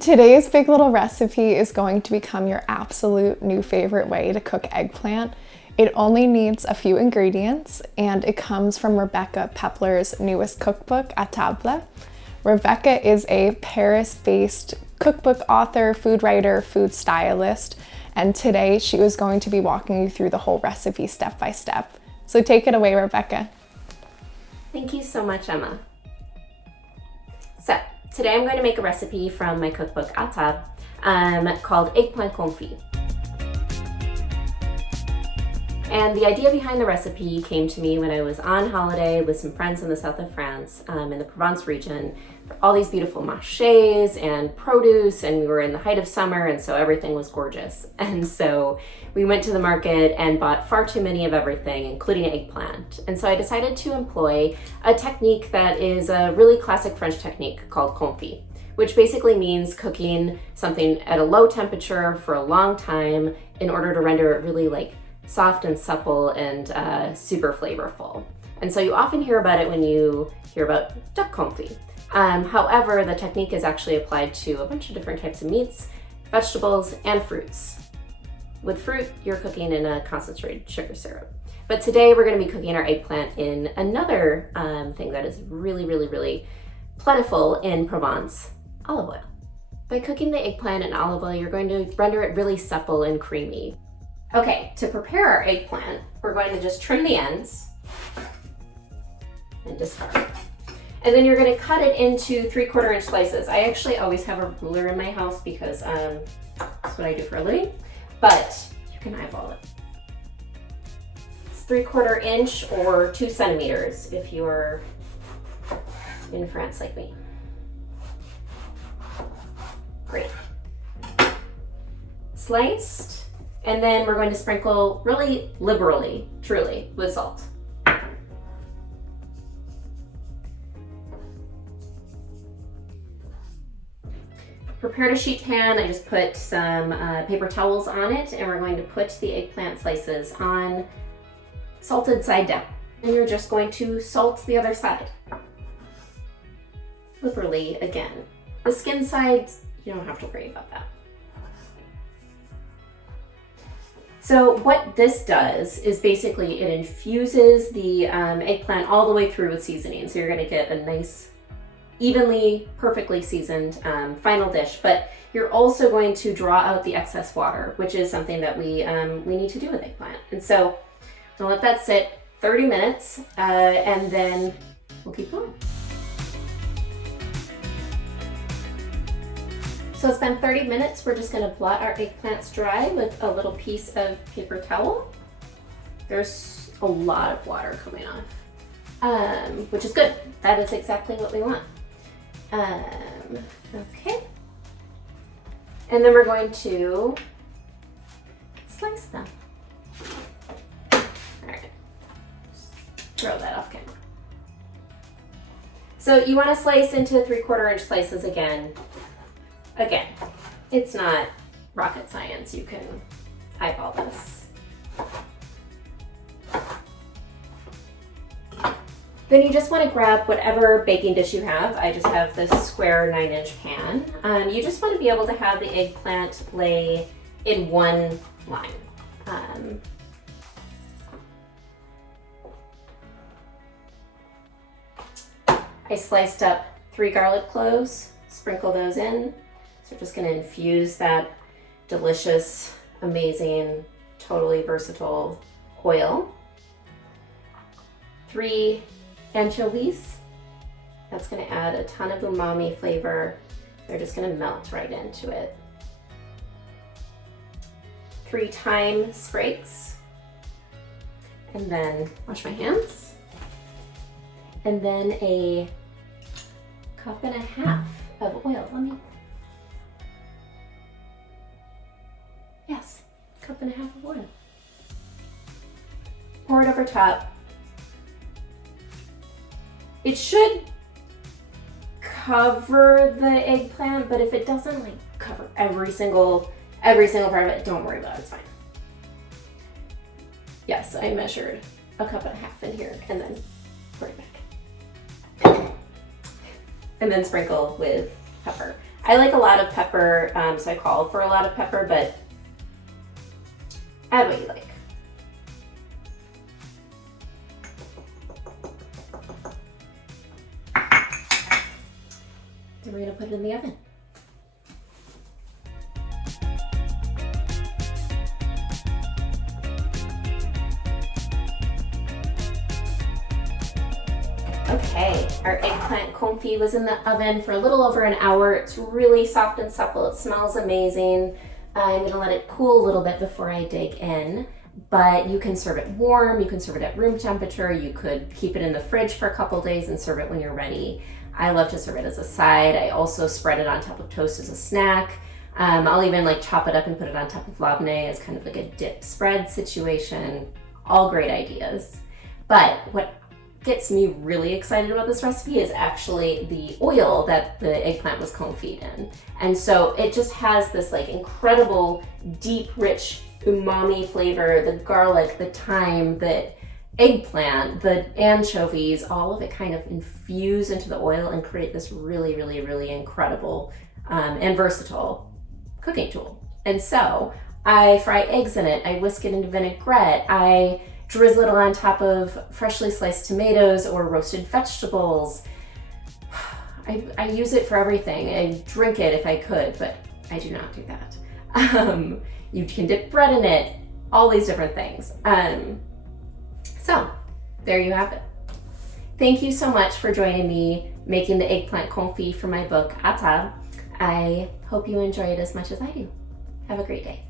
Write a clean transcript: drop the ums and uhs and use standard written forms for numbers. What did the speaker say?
Today's big little recipe is going to become your absolute new favorite way to cook eggplant. It only needs a few ingredients and it comes from Rebekah Peppler's newest cookbook, À Table. Rebekah is a Paris-based cookbook author, food writer, food stylist, and today she was going to be walking you through the whole recipe step by step. So take it away, Rebekah. Thank you so much, Emma. So today I'm going to make a recipe from my cookbook À Table called Eggplant Confit. And the idea behind the recipe came to me when I was on holiday with some friends in the south of France, in the Provence region. All these beautiful marchés and produce, and we were in the height of summer, and so everything was gorgeous. And so we went to the market and bought far too many of everything, including eggplant. And so I decided to employ a technique that is a really classic French technique called confit, which basically means cooking something at a low temperature for a long time in order to render it really soft and supple and super flavorful. And so you often hear about it when you hear about duck confit. However, the technique is actually applied to a bunch of different types of meats, vegetables, and fruits. With fruit, you're cooking in a concentrated sugar syrup. But today we're going to be cooking our eggplant in another thing that is really, really, really plentiful in Provence, olive oil. By cooking the eggplant in olive oil, you're going to render it really supple and creamy. Okay, to prepare our eggplant, we're going to just trim the ends and discard. And then you're going to cut it into 3/4 inch slices. I actually always have a ruler in my house because that's what I do for a living, but you can eyeball it. It's 3/4 inch or 2 centimeters if you're in France like me. Great. Sliced. And then we're going to sprinkle really liberally, truly, with salt. Prepared a sheet pan. I just put some paper towels on it, and we're going to put the eggplant slices on salted side down. And you're just going to salt the other side. Liberally again. The skin side, you don't have to worry about that. So what this does is basically it infuses the eggplant all the way through with seasoning. So you're going to get a nice, evenly, perfectly seasoned final dish. But you're also going to draw out the excess water, which is something that we need to do with eggplant. And so I'll let that sit 30 minutes and then we'll keep going. So it's been 30 minutes. We're just gonna blot our eggplants dry with a little piece of paper towel. There's a lot of water coming off, which is good. That is exactly what we want. Okay. And then we're going to slice them. All right, just throw that off camera. So you wanna slice into 3/4 inch slices again. Again, it's not rocket science. You can eyeball this. Then you just want to grab whatever baking dish you have. I just have this square 9-inch pan. You just want to be able to have the eggplant lay in one line. I sliced up 3 garlic cloves, sprinkle those in. So we're just going to infuse that delicious, amazing, totally versatile oil. 3 anchovies. That's going to add a ton of umami flavor. They're just going to melt right into it. 3 thyme sprigs. And then wash my hands. And then a 1.5 cups of oil. Yes, 1.5 cups of oil. Pour it over top. It should cover the eggplant, but if it doesn't cover every single part of it, don't worry about it, it's fine. Yes, I measured 1.5 cups in here and then pour it back. And then sprinkle with pepper. I like a lot of pepper, so I call for a lot of pepper, but add what you like. Then we're gonna put it in the oven. Okay, our eggplant confit was in the oven for a little over an hour. It's really soft and supple. It smells amazing. I'm gonna let it cool a little bit before I dig in, but you can serve it warm, you can serve it at room temperature, you could keep it in the fridge for a couple days and serve it when you're ready. I love to serve it as a side. I also spread it on top of toast as a snack. I'll even like chop it up and put it on top of labneh as kind of like a dip spread situation. All great ideas. But what gets me really excited about this recipe is actually the oil that the eggplant was confit in. And so it just has this like incredible, deep, rich umami flavor, the garlic, the thyme, the eggplant, the anchovies, all of it kind of infuse into the oil and create this really, really, really incredible and versatile cooking tool. And so I fry eggs in it, I whisk it into vinaigrette, I drizzle it on top of freshly sliced tomatoes or roasted vegetables. I use it for everything. I drink it if I could, but I do not do that. You can dip bread in it, all these different things. So there you have it. Thank you so much for joining me making the eggplant confit for my book, Atab. I hope you enjoy it as much as I do. Have a great day.